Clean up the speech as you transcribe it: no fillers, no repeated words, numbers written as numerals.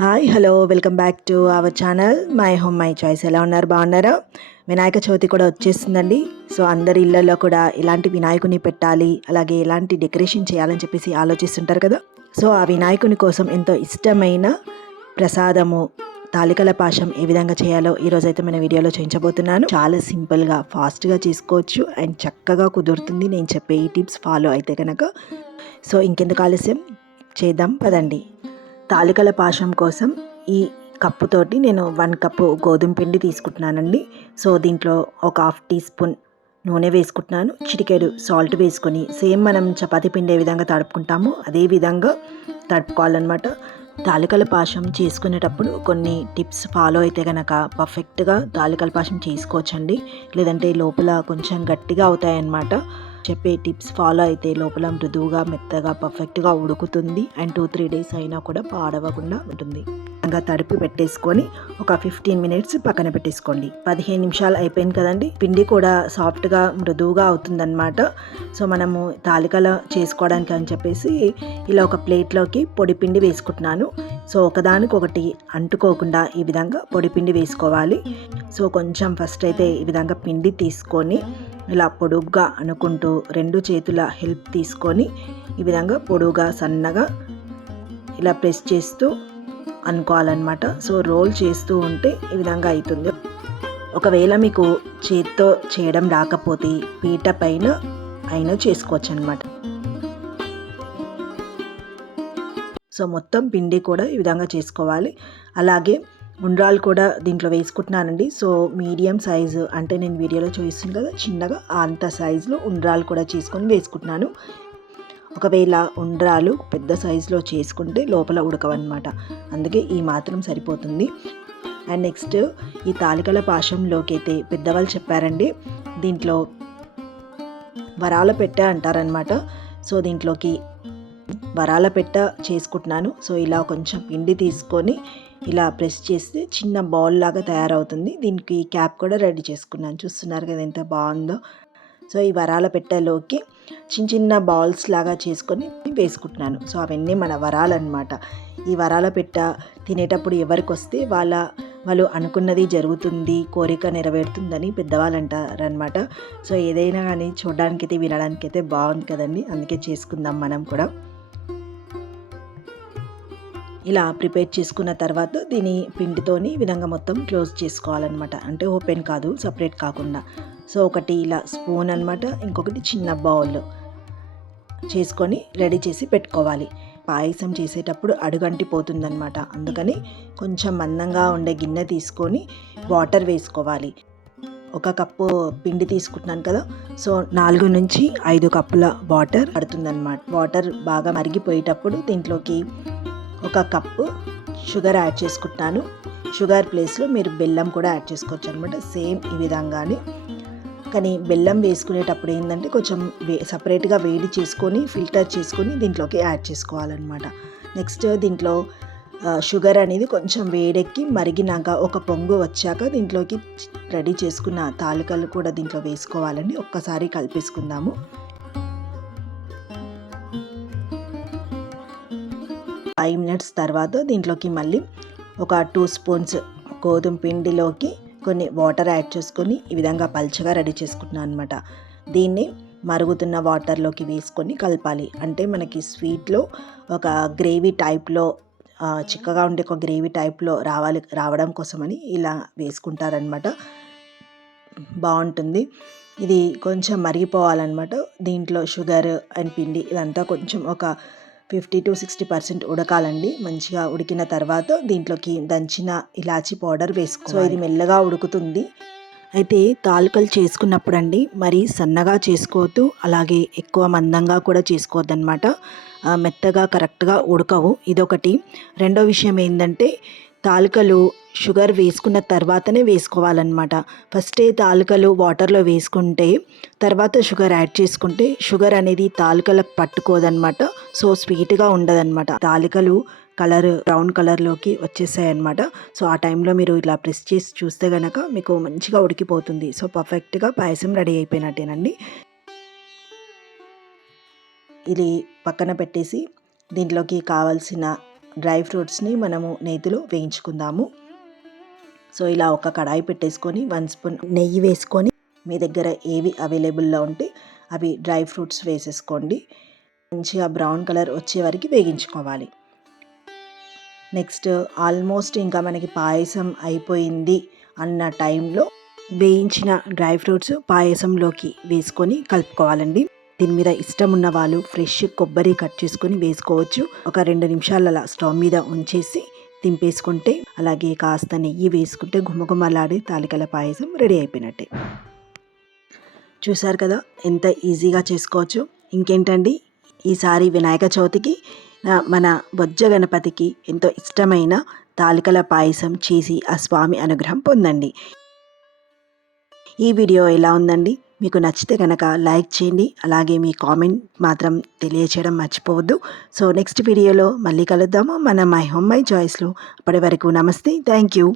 Hi hello welcome back to our channel my home my choice. ఎలా ఉన్నారు, బాగున్నారా? వినాయక చవితి కూడా వచ్చేస్తుందండి. సో అందరి ఇళ్లలో కూడా ఇలాంటి వినాయకుని పెట్టాలి, అలాగే ఎలాంటి డెకరేషన్ చేయాలని చెప్పేసి ఆలోచిస్తుంటారు కదా. సో ఆ వినాయకుని కోసం ఎంతో ఇష్టమైన ప్రసాదము తాలికల పాశం ఏ విధంగా చేయాలో ఈరోజైతే మన వీడియోలో చేయించబోతున్నాను. చాలా సింపుల్గా ఫాస్ట్గా చేసుకోవచ్చు అండ్ చక్కగా కుదురుతుంది నేను చెప్పే ఈ టిప్స్ ఫాలో అయితే కనుక. సో ఇంకెందుకు ఆలస్యం, చేద్దాం పదండి. తాలికల పాశం కోసం ఈ కప్పుతోటి నేను 1 కప్పు గోధుమ పిండి తీసుకుంటున్నానండి. సో దీంట్లో ఒక 1/2 టీ స్పూన్ నూనె వేసుకుంటున్నాను. చిటికెడు సాల్ట్ వేసుకొని సేమ్ మనం చపాతీ పిండి ఏ విధంగా తడుపుకుంటామో అదే విధంగా తడుపుకోవాలన్నమాట. తాలికల పాశం చేసుకునేటప్పుడు కొన్ని టిప్స్ ఫాలో అయితే కనుక పర్ఫెక్ట్గా తాలికల పాశం చేసుకోవచ్చండి. లేదంటే లోపల కొంచెం గట్టిగా అవుతాయన్నమాట. చెప్పే టిప్స్ ఫాలో అయితే లోపల మృదువుగా మెత్తగా పర్ఫెక్ట్గా ఉడుకుతుంది అండ్ 2-3 డేస్ అయినా కూడా పాడవకుండా ఉంటుంది. ఇంకా తడిపి పెట్టేసుకొని ఒక 15 మినిట్స్ పక్కన పెట్టేసుకోండి. 15 నిమిషాలు అయిపోయింది కదండి. పిండి కూడా సాఫ్ట్గా మృదువుగా అవుతుందన్నమాట. సో మనము తాలికలు చేసుకోవడానికి అని చెప్పేసి ఇలా ఒక ప్లేట్లోకి పొడి పిండి వేసుకుంటున్నాను. సో ఒకదానికొకటి అంటుకోకుండా ఈ విధంగా పొడి పిండి వేసుకోవాలి. సో కొంచెం ఫస్ట్ అయితే ఈ విధంగా పిండి తీసుకొని ఇలా పొడుగ్గా అనుకుంటూ 2 చేతుల హెల్ప్ తీసుకొని ఈ విధంగా పొడుగా సన్నగా ఇలా ప్రెస్ చేస్తూ అనుకోవాలన్నమాట. సో రోల్ చేస్తూ ఉంటే ఈ విధంగా అవుతుంది. ఒకవేళ మీకు చేత్తో చేయడం రాకపోతే పీట పైన అయినా చేసుకోవచ్చు అనమాట. సో మొత్తం పిండి కూడా ఈ విధంగా చేసుకోవాలి. అలాగే ఉండ్రాలు కూడా దీంట్లో వేసుకుంటున్నానండి. సో మీడియం సైజు అంటే నేను వీడియోలో చూపిస్తుంది కదా, చిన్నగా అంత సైజులో ఉండ్రాలు కూడా చేసుకొని వేసుకుంటున్నాను. ఒకవేళ ఉండ్రాలు పెద్ద సైజులో చేసుకుంటే లోపల ఉడకవన్నమాట. అందుకే ఈ మాత్రం సరిపోతుంది. అండ్ నెక్స్ట్ ఈ తాలికల పాశంలోకి అయితే పెద్దవాళ్ళు చెప్పారండి, దీంట్లో వరాల పెట్టె అంటారనమాట. సో దీంట్లోకి వరాల పెట్ట చేసుకుంటున్నాను. సో ఇలా కొంచెం పిండి తీసుకొని ఇలా ప్రెస్ చేస్తే చిన్న బౌల్ లాగా తయారవుతుంది. దీనికి క్యాప్ కూడా రెడీ చేసుకున్నాను. చూస్తున్నారు కదా ఎంత బాగుందో. సో ఈ వరాల పెట్టెలోకి చిన్న చిన్న బాల్స్ లాగా చేసుకొని వేసుకుంటున్నాను. సో అవన్నీ మన వరాలన్నమాట. ఈ వరాల పెట్ట తినేటప్పుడు ఎవరికి వస్తే వాళ్ళు అనుకున్నది జరుగుతుంది, కోరిక నెరవేరుతుందని పెద్దవాళ్ళు అంటారనమాట. సో ఏదైనా కానీ చూడడానికైతే వినడానికైతే బాగుంది కదండి. అందుకే చేసుకుందాం మనం కూడా. ఇలా ప్రిపేర్ చేసుకున్న తర్వాత దీని పిండితోని ఈ విధంగా మొత్తం క్లోజ్ చేసుకోవాలన్నమాట. అంటే ఓపెన్ కాదు, సపరేట్ కాకుండా. సో ఒకటి ఇలా స్పూన్ అనమాట, ఇంకొకటి చిన్న బౌల్ చేసుకొని రెడీ చేసి పెట్టుకోవాలి. పాయసం చేసేటప్పుడు అడుగంటిపోతుందన్నమాట. అందుకని కొంచెం మందంగా ఉండే గిన్నె తీసుకొని వాటర్ వేసుకోవాలి. 1 కప్పు పిండి తీసుకుంటున్నాను కదా, సో 4 నుంచి 5 కప్పుల వాటర్ పడుతుందన్నమాట. వాటర్ బాగా మరిగిపోయేటప్పుడు దీంట్లోకి 1 కప్పు షుగర్ యాడ్ చేసుకుంటున్నాను. షుగర్ ప్లేస్లో మీరు బెల్లం కూడా యాడ్ చేసుకోవచ్చు అనమాట, సేమ్ ఈ విధంగానే. కానీ బెల్లం వేసుకునేటప్పుడు ఏంటంటే కొంచెం సపరేట్గా వేడి చేసుకొని ఫిల్టర్ చేసుకొని దీంట్లోకి యాడ్ చేసుకోవాలన్నమాట. నెక్స్ట్ దీంట్లో షుగర్ అనేది కొంచెం వేడెక్కి మరిగినాక ఒక పొంగు వచ్చాక దీంట్లోకి రెడీ చేసుకున్న తాలికలు కూడా దీంట్లో వేసుకోవాలండి. ఒక్కసారి కలిపేసుకుందాము. ఫైవ్ మినిట్స్ తర్వాత దీంట్లోకి మళ్ళీ ఒక 2 స్పూన్స్ గోధుమ పిండిలోకి కొన్ని వాటర్ యాడ్ చేసుకొని ఈ విధంగా పల్చగా రెడీ చేసుకుంటున్నాను అనమాట. దీన్ని మరుగుతున్న వాటర్లోకి వేసుకొని కలపాలి. అంటే మనకి స్వీట్లో ఒక గ్రేవీ టైప్లో చిక్కగా ఉండే ఒక గ్రేవీ టైప్లో రావడం కోసమని ఇలా వేసుకుంటారనమాట. బాగుంటుంది. ఇది కొంచెం మరిగిపోవాలన్నమాట. దీంట్లో షుగర్ అండ్ పిండి ఇదంతా కొంచెం ఒక 50-60% ఉడకాలండి. మంచిగా ఉడికిన తర్వాత దీంట్లోకి దంచిన ఇలాచీ పౌడర్ వేసుకోవాలి. సో ఇది మెల్లగా ఉడుకుతుంది. అయితే తాలికలు చేసుకున్నప్పుడు అండి మరి సన్నగా చేసుకోవద్దు, అలాగే ఎక్కువ మందంగా కూడా చేసుకోవద్దు అనమాట. మెత్తగా కరెక్ట్గా ఉడకవు, ఇదొకటి. రెండో విషయం ఏంటంటే తాలికలు షుగర్ వేసుకున్న తర్వాతనే వేసుకోవాలన్నమాట. ఫస్టే తాలికలు వాటర్లో వేసుకుంటే తర్వాత షుగర్ యాడ్ చేసుకుంటే షుగర్ అనేది తాలికలకు పట్టుకోదన్నమాట. సో స్వీట్గా ఉండదన్నమాట. తాలికలు కలర్ బ్రౌన్ కలర్లోకి వచ్చేసాయి అన్నమాట. సో ఆ టైంలో మీరు ఇట్లా ప్రెస్ చేసి చూస్తే కనుక మీకు మంచిగా ఉడికిపోతుంది. సో పర్ఫెక్ట్గా పాయసం రెడీ అయిపోయినట్టేనండి. ఇది పక్కన పెట్టేసి దీంట్లోకి కావాల్సిన డ్రై ఫ్రూట్స్ని మనము నేతిలో వేయించుకుందాము. సో ఇలా ఒక కడాయి పెట్టేసుకొని 1 స్పూన్ నెయ్యి వేసుకొని మీ దగ్గర ఏవి అవైలబుల్లో ఉంటే అవి డ్రై ఫ్రూట్స్ వేసేసుకోండి. మంచిగా బ్రౌన్ కలర్ వచ్చే వరకు వేగించుకోవాలి. నెక్స్ట్ ఆల్మోస్ట్ ఇంకా మనకి పాయసం అయిపోయింది అన్న టైంలో వేయించిన డ్రై ఫ్రూట్స్ పాయసంలోకి వేసుకొని కలుపుకోవాలండి. దీని మీద ఇష్టం ఉన్న వాళ్ళు ఫ్రెష్ కొబ్బరి కట్ చేసుకొని వేసుకోవచ్చు. ఒక 2 నిమిషాలు అలా స్టవ్ మీద ఉంచేసి దింపేసుకుంటే, అలాగే కాస్త నెయ్యి వేసుకుంటే గుమగుమలాడే తాలికల పాయసం రెడీ అయిపోయినట్టే. చూసారు కదా ఎంత ఈజీగా చేసుకోవచ్చు. ఇంకేంటండి, ఈసారి వినాయక చవితికి మన బొజ్జ గణపతికి ఎంతో ఇష్టమైన తాలికల పాయసం చేసి ఆ స్వామి అనుగ్రహం పొందండి. ఈ వీడియో ఎలా ఉందండి? మీకు నచ్చితే కనుక లైక్ చేయండి. అలాగే మీ కామెంట్ మాత్రం తెలియచేయడం మర్చిపోవద్దు. సో నెక్స్ట్ వీడియోలో మళ్ళీ కలుద్దాము మన మై హోమ్ మై చాయిస్లో. అప్పటి వరకు నమస్తే, థ్యాంక్ యూ.